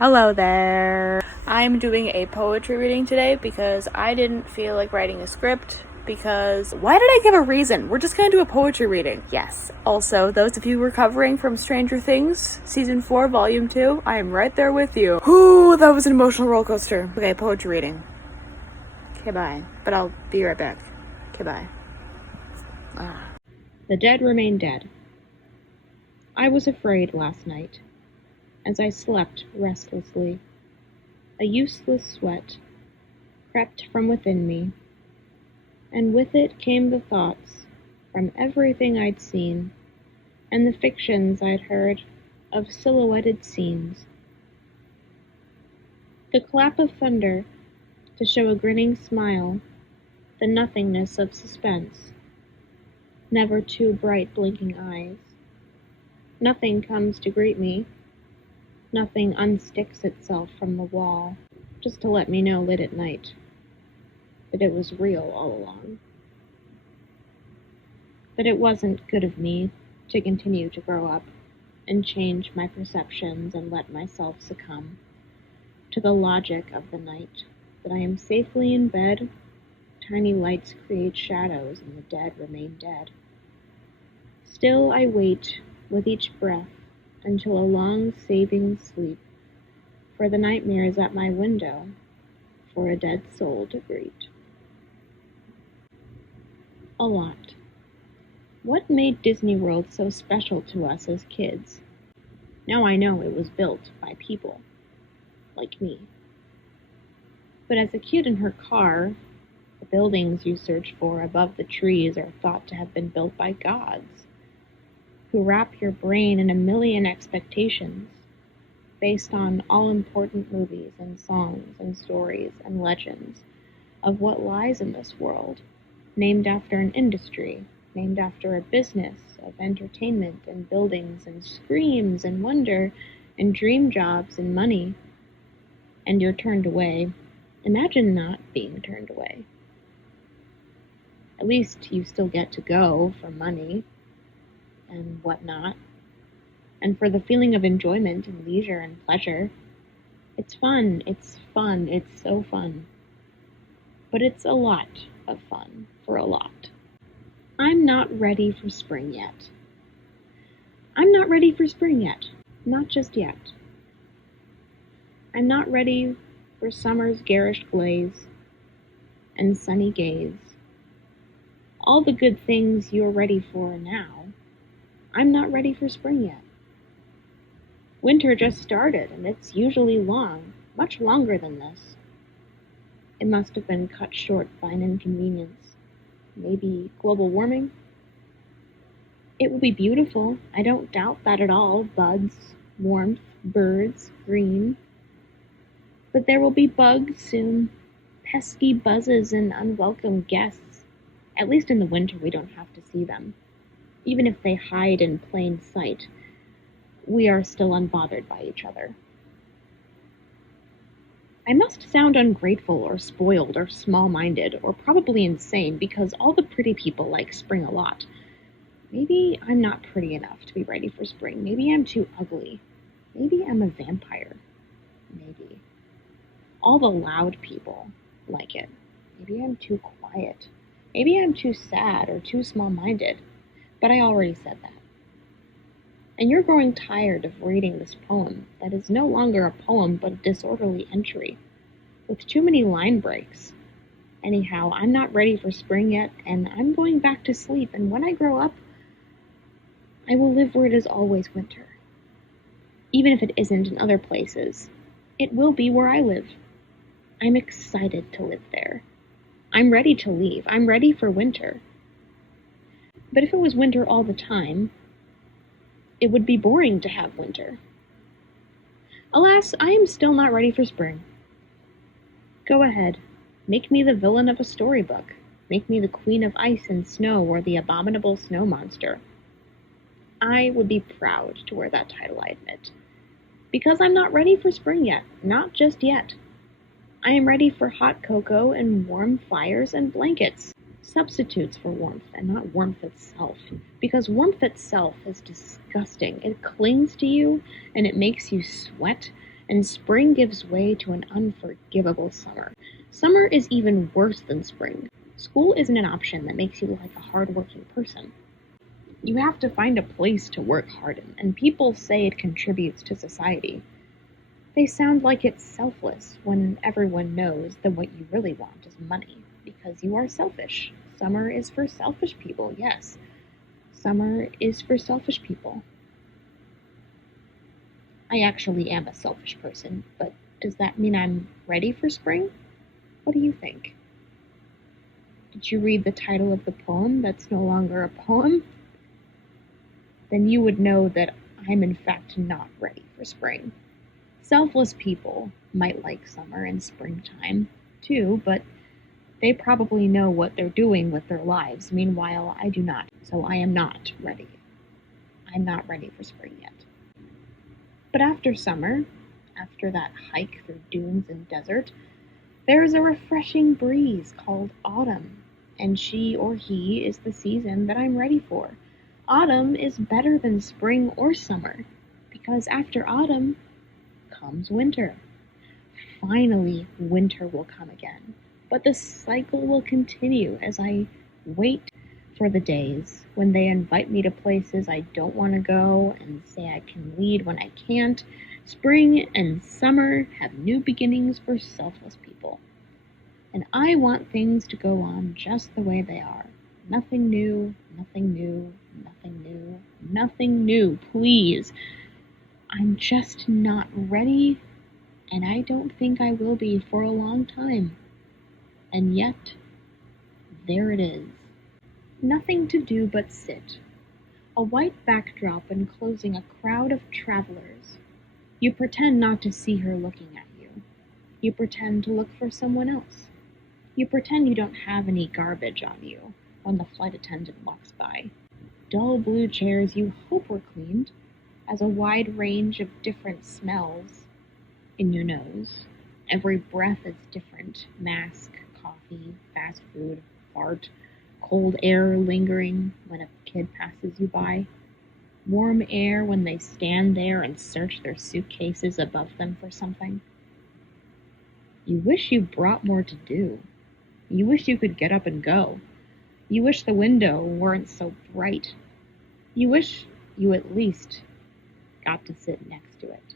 Hello there. I'm doing a poetry reading today because I didn't feel like writing a script because why did I give a reason? We're just gonna do a poetry reading. Yes. Also, those of you recovering from Stranger Things, Season 4, Volume 2, I am right there with you. Ooh, that was an emotional roller coaster. Okay, poetry reading. Okay, bye. But I'll be right back. Okay, bye. The dead remain dead. I was afraid last night, as I slept restlessly. A useless sweat crept from within me, and with it came the thoughts from everything I'd seen, and the fictions I'd heard of silhouetted scenes. The clap of thunder to show a grinning smile, the nothingness of suspense, never too bright blinking eyes. Nothing comes to greet me. Nothing unsticks itself from the wall, just to let me know late at night that it was real all along. That it wasn't good of me to continue to grow up and change my perceptions and let myself succumb to the logic of the night. That I am safely in bed, tiny lights create shadows and the dead remain dead. Still I wait with each breath until a long saving sleep, for the nightmares at my window, for a dead soul to greet. A lot. What made Disney World so special to us as kids? Now I know it was built by people, like me. But as a kid in her car, the buildings you search for above the trees are thought to have been built by gods, who wrap your brain in a million expectations based on all-important movies and songs and stories and legends of what lies in this world, named after an industry, named after a business of entertainment and buildings and screams and wonder and dream jobs and money, and you're turned away. Imagine not being turned away. At least you still get to go for money and whatnot, and for the feeling of enjoyment and leisure and pleasure. It's fun, it's so fun. But it's a lot of fun for a lot. I'm not ready for spring yet. I'm not ready for spring yet. Not just yet. I'm not ready for summer's garish glaze and sunny gaze. All the good things you're ready for now. I'm not ready for spring yet. Winter just started, and it's usually long, much longer than this. It must have been cut short by an inconvenience. Maybe global warming? It will be beautiful, I don't doubt that at all. Buds, warmth, birds, green. But there will be bugs soon, pesky buzzes and unwelcome guests. At least in the winter we don't have to see them. Even if they hide in plain sight, we are still unbothered by each other. I must sound ungrateful or spoiled or small-minded or probably insane because all the pretty people like spring a lot. Maybe I'm not pretty enough to be ready for spring. Maybe I'm too ugly. Maybe I'm a vampire. Maybe. All the loud people like it. Maybe I'm too quiet. Maybe I'm too sad or too small-minded. But I already said that. And you're growing tired of reading this poem that is no longer a poem but a disorderly entry, with too many line breaks. Anyhow, I'm not ready for spring yet, and I'm going back to sleep, and when I grow up, I will live where it is always winter. Even if it isn't in other places, it will be where I live. I'm excited to live there. I'm ready to leave. I'm ready for winter. But if it was winter all the time, it would be boring to have winter. Alas, I am still not ready for spring. Go ahead, make me the villain of a storybook. Make me the queen of ice and snow or the abominable snow monster. I would be proud to wear that title, I admit. Because I'm not ready for spring yet, not just yet. I am ready for hot cocoa and warm fires and blankets. Substitutes for warmth and not warmth itself, because warmth itself is disgusting. It clings to you and it makes you sweat and spring gives way to an unforgivable summer. Summer is even worse than spring. School isn't an option that makes you look like a hardworking person. You have to find a place to work hard in, and people say it contributes to society. They sound like it's selfless when everyone knows that what you really want is money, because you are selfish. Summer is for selfish people, yes. Summer is for selfish people. I actually am a selfish person, but does that mean I'm ready for spring? What do you think? Did you read the title of the poem that's no longer a poem? Then you would know that I'm in fact not ready for spring. Selfless people might like summer and springtime too, but they probably know what they're doing with their lives. Meanwhile, I do not, so I am not ready. I'm not ready for spring yet. But after summer, after that hike through dunes and desert, there is a refreshing breeze called autumn, and she or he is the season that I'm ready for. Autumn is better than spring or summer, because after autumn comes winter. Finally, winter will come again, but the cycle will continue as I wait for the days when they invite me to places I don't want to go and say I can lead when I can't. Spring and summer have new beginnings for selfless people. And I want things to go on just the way they are. Nothing new, nothing new, nothing new, nothing new, please. I'm just not ready, and I don't think I will be for a long time. And yet, there it is. Nothing to do but sit. A white backdrop enclosing a crowd of travelers. You pretend not to see her looking at you. You pretend to look for someone else. You pretend you don't have any garbage on you when the flight attendant walks by. Dull blue chairs you hope were cleaned, as a wide range of different smells in your nose. Every breath is different. Mask, coffee, fast food, fart, cold air lingering when a kid passes you by. Warm air when they stand there and search their suitcases above them for something. You wish you brought more to do. You wish you could get up and go. You wish the window weren't so bright. You wish you at least got to sit next to it.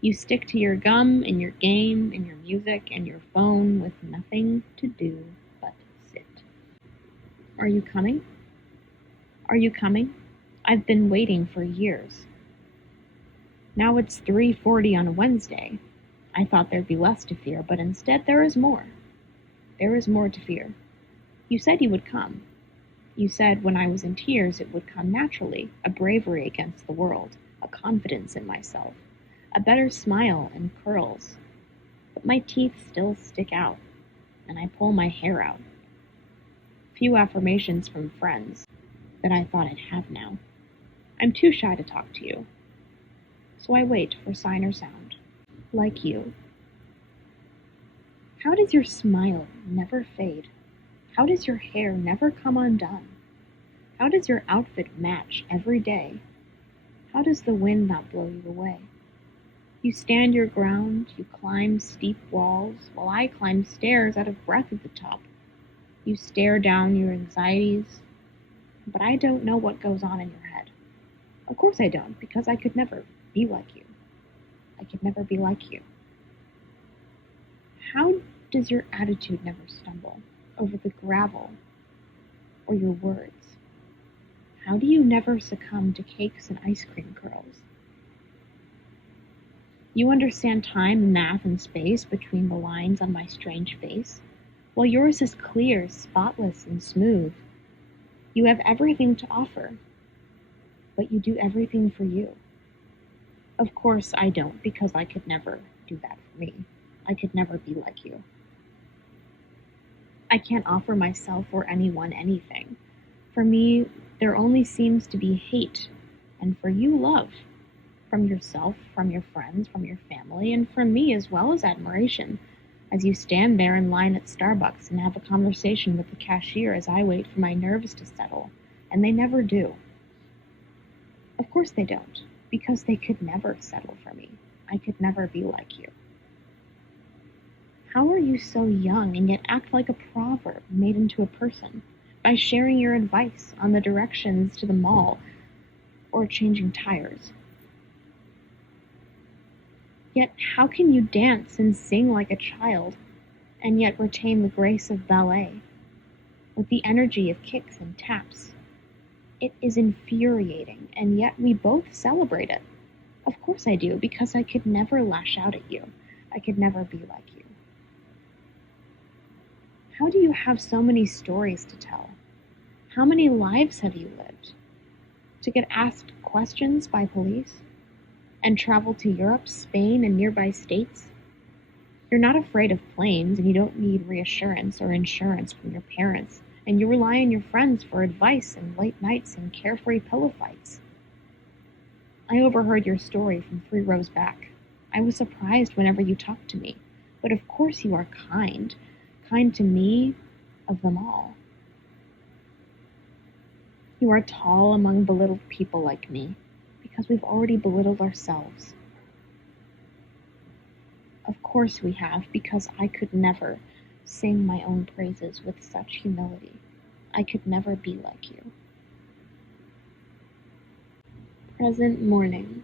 You stick to your gum and your game and your music and your phone with nothing to do but sit. Are you coming? Are you coming? I've been waiting for years. Now it's 3:40 on a Wednesday. I thought there'd be less to fear, but instead there is more. There is more to fear. You said you would come. You said when I was in tears it would come naturally, a bravery against the world, a confidence in myself, a better smile and curls. But my teeth still stick out, and I pull my hair out. Few affirmations from friends that I thought I'd have now. I'm too shy to talk to you, so I wait for sign or sound, like you. How does your smile never fade? How does your hair never come undone? How does your outfit match every day? How does the wind not blow you away? You stand your ground, you climb steep walls, while I climb stairs out of breath at the top. You stare down your anxieties, but I don't know what goes on in your head. Of course I don't, because I could never be like you. I could never be like you. How does your attitude never stumble over the gravel or your words? How do you never succumb to cakes and ice cream curls? You understand time and math and space between the lines on my strange face, while yours is clear, spotless, and smooth. You have everything to offer, but you do everything for you. Of course I don't, because I could never do that for me. I could never be like you. I can't offer myself or anyone anything. For me, there only seems to be hate, and for you, love. From yourself, from your friends, from your family, and from me as well as admiration, as you stand there in line at Starbucks and have a conversation with the cashier as I wait for my nerves to settle, and they never do. Of course they don't, because they could never settle for me. I could never be like you. How are you so young and yet act like a proverb made into a person by sharing your advice on the directions to the mall or changing tires? Yet how can you dance and sing like a child and yet retain the grace of ballet with the energy of kicks and taps? It is infuriating, and yet we both celebrate it. Of course I do, because I could never lash out at you. I could never be like you. How do you have so many stories to tell? How many lives have you lived? To get asked questions by police? And travel to Europe, Spain, and nearby states? You're not afraid of planes, and you don't need reassurance or insurance from your parents, and you rely on your friends for advice and late nights and carefree pillow fights. I overheard your story from 3 rows back. I was surprised whenever you talked to me, but of course you are kind to me of them all. You are tall among belittled people like me, because we've already belittled ourselves. Of course we have, because I could never sing my own praises with such humility. I could never be like you. Present morning.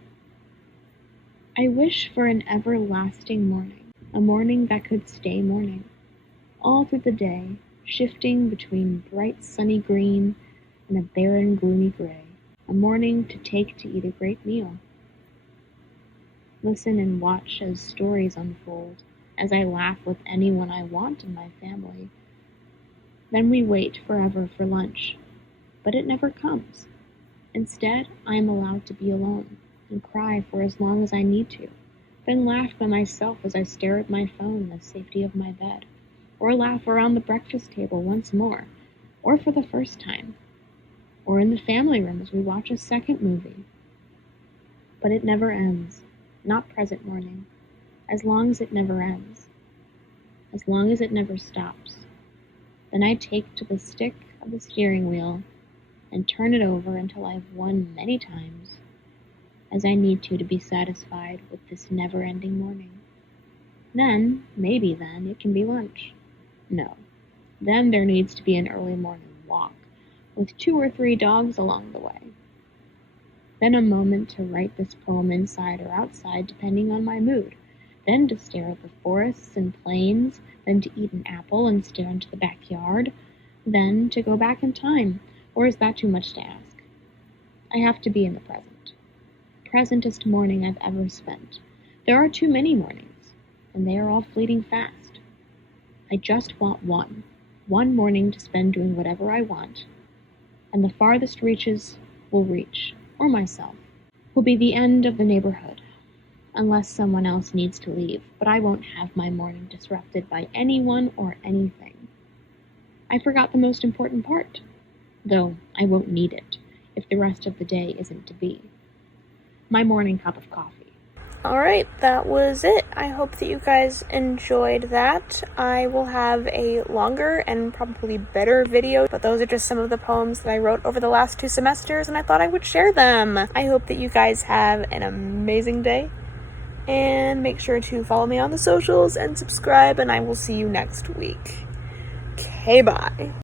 I wish for an everlasting morning, a morning that could stay morning, all through the day, shifting between bright sunny green and a barren gloomy gray, a morning to take to eat a great meal. Listen and watch as stories unfold, as I laugh with anyone I want in my family. Then we wait forever for lunch, but it never comes. Instead, I am allowed to be alone and cry for as long as I need to, then laugh by myself as I stare at my phone in the safety of my bed, or laugh around the breakfast table once more, or for the first time, or in the family room as we watch a second movie. But it never ends, not present morning, as long as it never ends, as long as it never stops. Then I take to the stick of the steering wheel and turn it over until I've won many times, as I need to be satisfied with this never-ending morning. Then, maybe then, it can be lunch. No. Then there needs to be an early morning walk, with 2 or 3 dogs along the way. Then a moment to write this poem inside or outside, depending on my mood. Then to stare at the forests and plains, then to eat an apple and stare into the backyard, then to go back in time. Or is that too much to ask? I have to be in the present. Presentest morning I've ever spent. There are too many mornings, and they are all fleeting fast. I just want one morning to spend doing whatever I want, and the farthest reaches will reach, or myself, will be the end of the neighborhood, unless someone else needs to leave, but I won't have my morning disrupted by anyone or anything. I forgot the most important part, though I won't need it if the rest of the day isn't to be. My morning cup of coffee. Alright, that was it. I hope that you guys enjoyed that. I will have a longer and probably better video, but those are just some of the poems that I wrote over the last 2 semesters, and I thought I would share them. I hope that you guys have an amazing day, and make sure to follow me on the socials and subscribe, and I will see you next week. Okay, bye.